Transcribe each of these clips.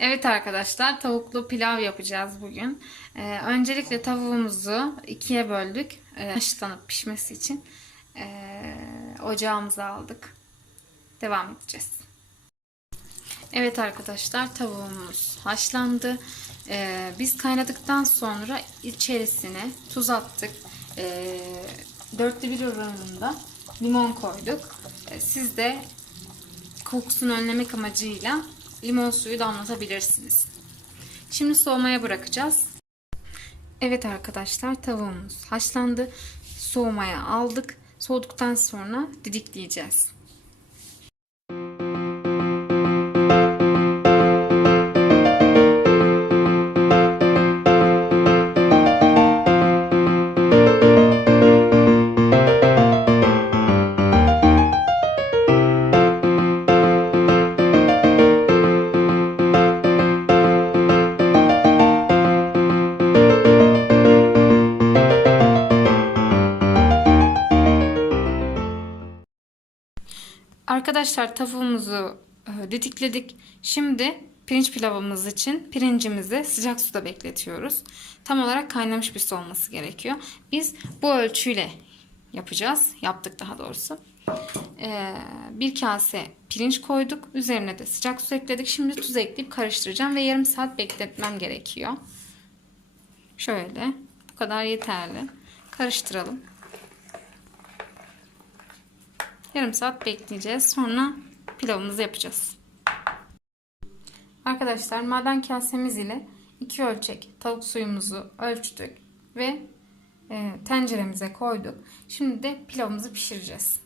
Evet arkadaşlar tavuklu pilav yapacağız bugün. Ee, öncelikle tavuğumuzu ikiye böldük. Ee, haşlanıp pişmesi için ee, ocağımıza aldık. Devam edeceğiz. Evet arkadaşlar tavuğumuz haşlandı. Ee, biz kaynadıktan sonra içerisine tuz attık. Ee, dörtte bir oranında limon koyduk. Ee, siz de kokusunu önlemek amacıyla limon suyu damlatabilirsiniz. Şimdi soğumaya bırakacağız. Evet arkadaşlar tavuğumuz haşlandı. Soğumaya aldık. Soğuduktan sonra didikleyeceğiz. Arkadaşlar tavuğumuzu e, didikledik. Şimdi pirinç pilavımız için pirincimizi sıcak suda bekletiyoruz. Tam olarak kaynamış bir su olması gerekiyor. Biz bu ölçüyle yapacağız. Yaptık daha doğrusu. Ee, bir kase pirinç koyduk. Üzerine de sıcak su ekledik. Şimdi tuz ekleyip karıştıracağım ve yarım saat bekletmem gerekiyor. Şöyle. Bu kadar yeterli. Karıştıralım. Yarım saat bekleyeceğiz. Sonra pilavımızı yapacağız. Arkadaşlar maden kasemiz ile iki ölçek tavuk suyumuzu ölçtük ve e, tenceremize koyduk. Şimdi de pilavımızı pişireceğiz.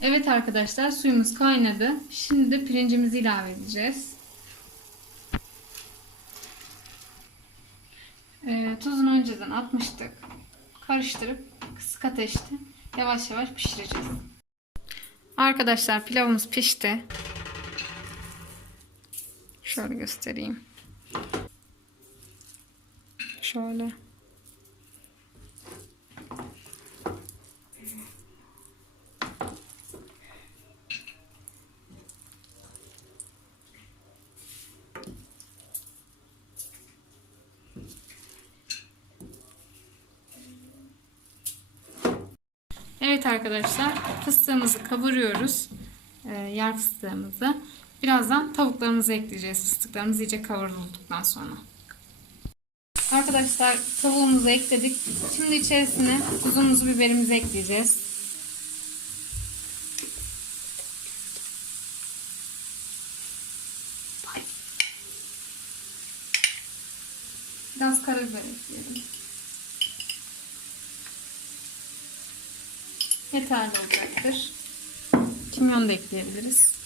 Evet arkadaşlar suyumuz kaynadı. Şimdi de pirincimizi ilave edeceğiz. E, tuzunu önceden atmıştık. Karıştırıp kısık ateşte yavaş yavaş pişireceğiz. Arkadaşlar pilavımız pişti. Şöyle göstereyim. Şöyle. Evet arkadaşlar fıstığımızı kavuruyoruz. Ee, yer fıstığımızı. Birazdan tavuklarımızı ekleyeceğiz. Fıstıklarımız iyice kavrulduktan sonra. Arkadaşlar tavuğumuzu ekledik. Şimdi içerisine tuzumuzu biberimizi ekleyeceğiz. Biraz karabiber ekleyelim. Yeterli olacaktır. Kimyon da ekleyebiliriz.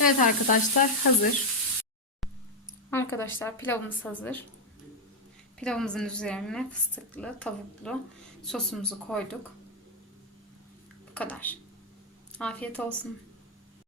Evet arkadaşlar hazır. Arkadaşlar pilavımız hazır. Pilavımızın üzerine fıstıklı, tavuklu sosumuzu koyduk. Bu kadar. Afiyet olsun.